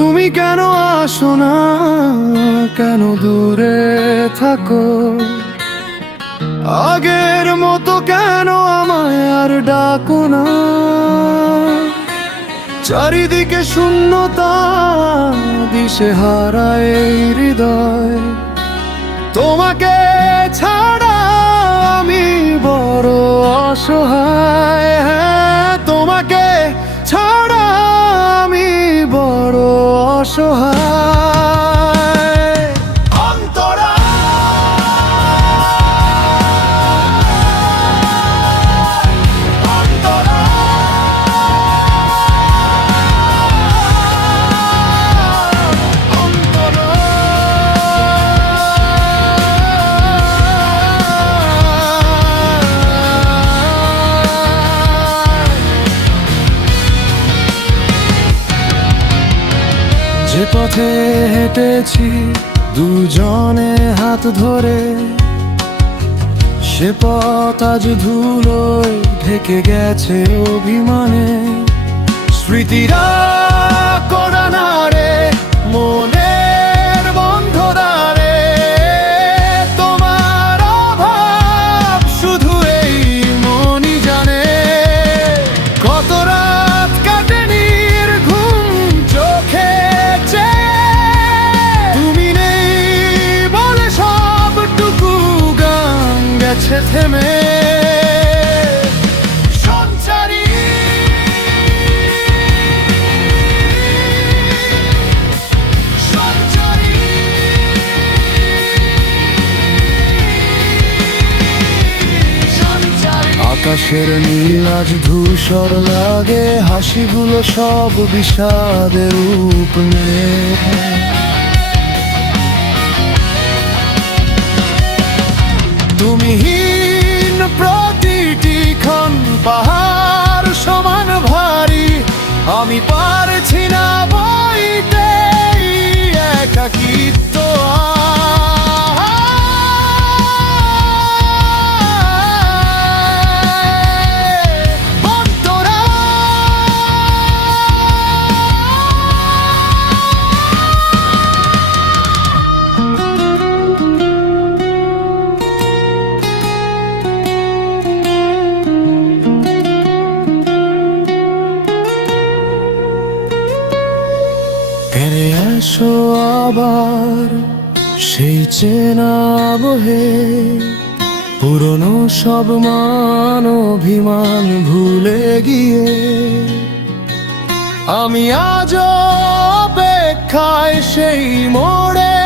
তুমি কেন আসো না, কেন দূরে থাকো? আগের মতো কেন আমায় আর ডাকো না? চারিদিকে শূন্যতা, দিশে হারায় এই হৃদয়। তোমাকে ছাড়া আমি বড় অসহায়। হ্যাঁ, তোমাকে ছাড়া আমি বড় অসহায়। অন্তরা, অন্তরা, অন্তরা। যে পথে হেঁটেছি দুজনে হাত ধরে, সে পথ আজ ধুলোয় ঢেকে গেছে অভিমানে। স্মৃতিরা করা নাড়ে মনের বন্ধদারে। তোমার অভাব শুধু এই মনই জানে। কত রাত কাটে নির্ঘুম চোখে চেয়ে, তুমি নেই বলে সবটুকু গান গেছে থেমে। সঞ্চারী, সঞ্চারী, সঞ্চারী। আকাশের নীল আজ ধূসর লাগে, হাসিগুলো সব বিষাদের রূপ নেয়। তুমি হীন প্রতিটি ক্ষণ পাহাড় সমান ভারী। আমি পারছি না বইতে একাকিত্ব। অন্তরা, ফিরে এসো আবার সেই চেনা বহে। পুরনো সব মান অভিমান ভুলে গিয়ে আমি আজ অপেক্ষায় সেই মোড়ে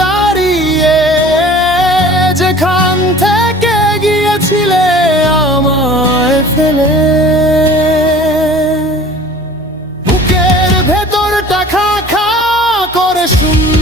দাঁড়িয়ে, যেখান থেকে গিয়েছিলে আমায় ফেলে। বুকের ভেতরটা খা খা করে শূন্য